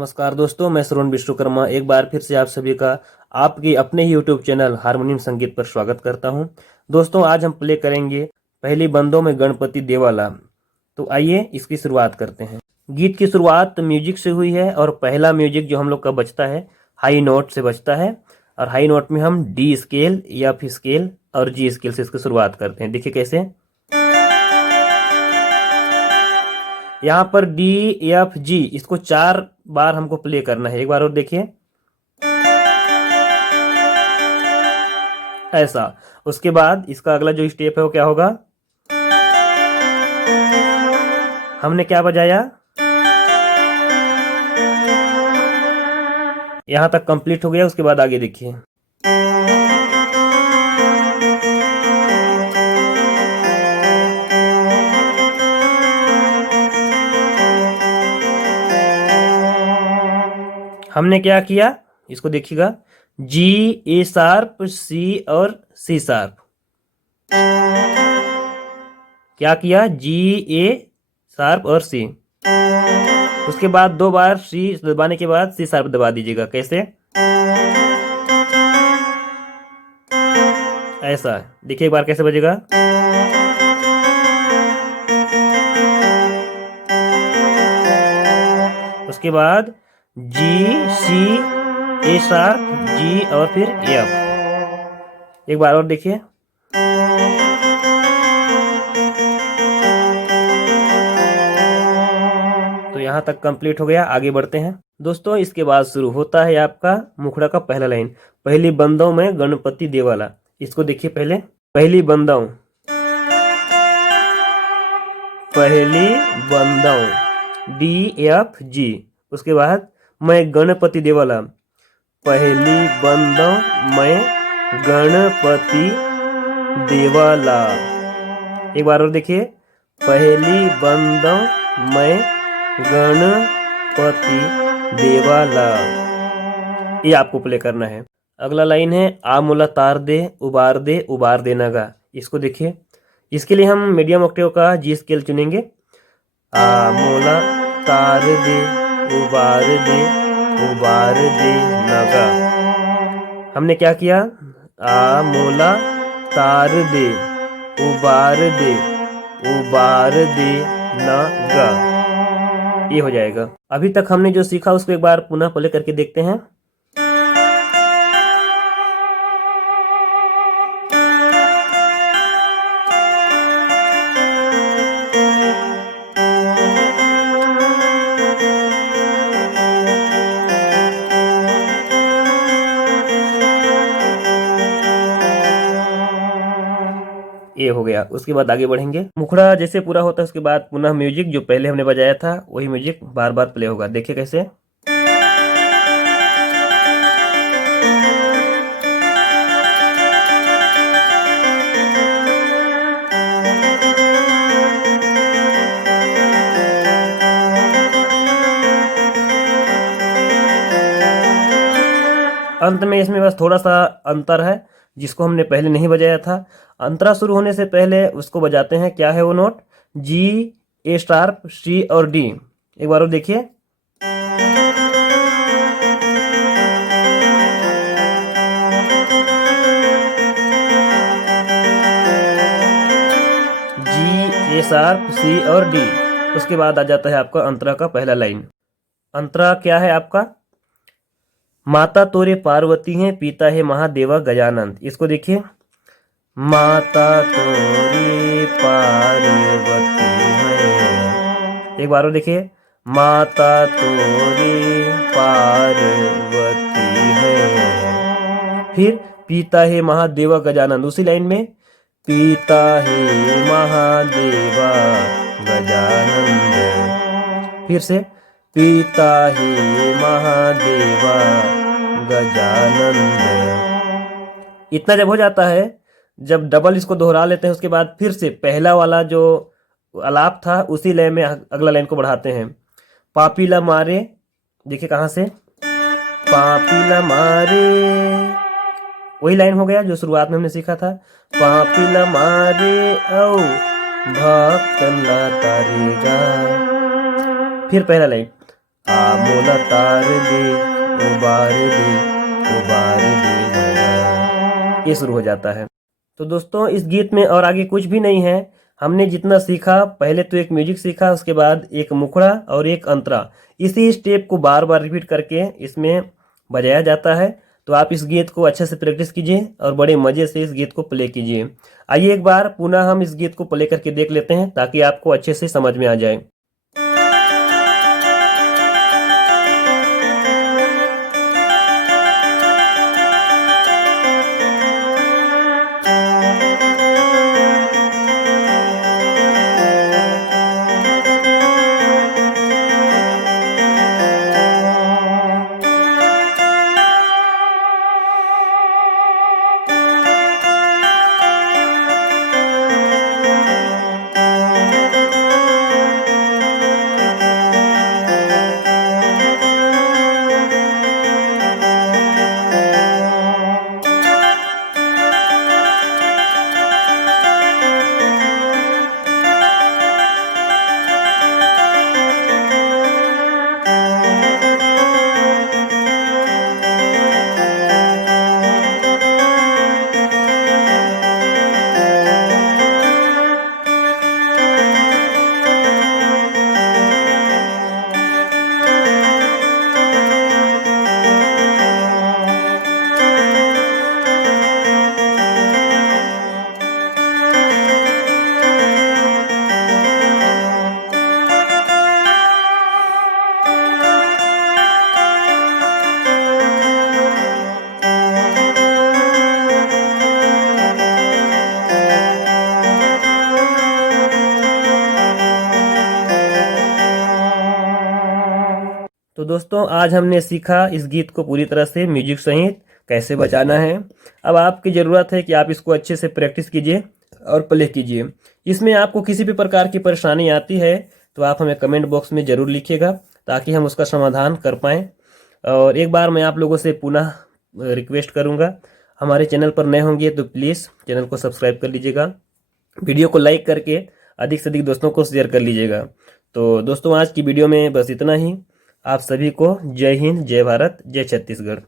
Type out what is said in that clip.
नमस्कार दोस्तों, मैं श्रवण विश्वकर्मा एक बार फिर से आप सभी का आपके अपने ही यूट्यूब चैनल हारमोनियम संगीत पर स्वागत करता हूं। दोस्तों, आज हम प्ले करेंगे पहली बंदों में गणपति देवाला। तो आइए इसकी शुरुआत करते हैं। गीत की शुरुआत म्यूजिक से हुई है और पहला म्यूजिक जो हम लोग का बजता है हाई नोट से बजता है और हाई नोट में हम डी स्केल, एफ स्केल और जी स्केल से इसकी शुरुआत करते हैं। देखिए कैसे। यहाँ पर डी एफ जी इसको 4 बार हमको प्ले करना है। एक बार और देखिए ऐसा। उसके बाद इसका अगला जो स्टेप है वो क्या होगा, हमने क्या बजाया, यहां तक कंप्लीट हो गया। उसके बाद आगे देखिए। हमने क्या किया इसको देखिएगा, जी ए शार्प सी और सी शार्प। क्या किया, जी ए शार्प और सी। उसके बाद 2 बार सी दबाने के बाद सी शार्प दबा दीजिएगा। कैसे, ऐसा। देखिए एक बार कैसे बजेगा। उसके बाद जी सी ए शार्प जी और फिर एफ। एक बार और देखिए। तो यहां तक कंप्लीट हो गया। आगे बढ़ते हैं दोस्तों। इसके बाद शुरू होता है आपका मुखड़ा का पहला लाइन, पहली बंदों में गणपति देवाला। इसको देखिए पहले। पहली बंदों, पहली बंदों डी एफ जी। उसके बाद मैं गणपति देवाला, पहली बंदों मैं गणपति देवाला। एक बार और देखिए। पहली बंदों मैं गणपति देवाला। ये आपको प्ले करना है। अगला लाइन है आ मोला तार दे उबार दे नगा। इसको देखिए। इसके लिए हम मीडियम ऑक्टेव का जी स्केल चुनेंगे। आ मोला तार दे उबार दे नगा। हमने क्या किया, आ मोला तार दे उबार दे नगा। ये हो जाएगा। अभी तक हमने जो सीखा उसको एक बार पुनः प्ले करके देखते हैं। ये हो गया। उसके बाद आगे बढ़ेंगे। मुखड़ा जैसे पूरा होता है उसके बाद पुनः म्यूजिक जो पहले हमने बजाया था वही म्यूजिक बार बार प्ले होगा। देखिए कैसे। अंत में इसमें बस थोड़ा सा अंतर है जिसको हमने पहले नहीं बजाया था। अंतरा शुरू होने से पहले उसको बजाते हैं। क्या है वो नोट, जी ए शार्प सी और डी। एक बार और देखिए। जी ए शार्प सी और डी। उसके बाद आ जाता है आपका अंतरा का पहला लाइन। अंतरा क्या है आपका, माता तोरे पार्वती हैं पिता है महादेवा गजानंद। इसको देखिए। माता तोरे पार्वती हैं। एक बार और देखिए। माता तोरे पार्वती हैं। फिर पिता है महादेवा गजानंद। उसी लाइन में पिता है महादेवा गजानंद। फिर से पिता ही महादेवा गजानंद। इतना जब हो जाता है, जब डबल इसको दोहरा लेते हैं उसके बाद फिर से पहला वाला जो आलाप था उसी लय में अगला लाइन को बढ़ाते हैं। पापीला मारे, देखिए कहां से, पापीला मारे। वही लाइन हो गया जो शुरुआत में हमने सीखा था। पापीला मारे औ भक्तन ला तारेगा। फिर पहला लाइन, मोला तार दे उबार दे नगा, ये शुरू हो जाता है। तो दोस्तों इस गीत में और आगे कुछ भी नहीं है। हमने जितना सीखा, पहले तो एक म्यूजिक सीखा, उसके बाद एक मुखड़ा और एक अंतरा, इसी स्टेप को बार बार रिपीट करके इसमें बजाया जाता है। तो आप इस गीत को अच्छे से प्रैक्टिस कीजिए और बड़े मजे से इस गीत को प्ले कीजिए। आइए एक बार पुनः हम इस गीत को प्ले करके देख लेते हैं ताकि आपको अच्छे से समझ में आ जाए। तो दोस्तों आज हमने सीखा इस गीत को पूरी तरह से म्यूजिक सहित कैसे बजाना है। अब आपकी ज़रूरत है कि आप इसको अच्छे से प्रैक्टिस कीजिए और प्ले कीजिए। इसमें आपको किसी भी प्रकार की परेशानी आती है तो आप हमें कमेंट बॉक्स में ज़रूर लिखिएगा ताकि हम उसका समाधान कर पाएँ। और एक बार मैं आप लोगों से पुनः रिक्वेस्ट करूँगा, हमारे चैनल पर नए होंगे तो प्लीज़ चैनल को सब्सक्राइब कर लीजिएगा, वीडियो को लाइक करके अधिक से अधिक दोस्तों को शेयर कर लीजिएगा। तो दोस्तों आज की वीडियो में बस इतना ही। आप सभी को जय हिंद, जय भारत, जय छत्तीसगढ़।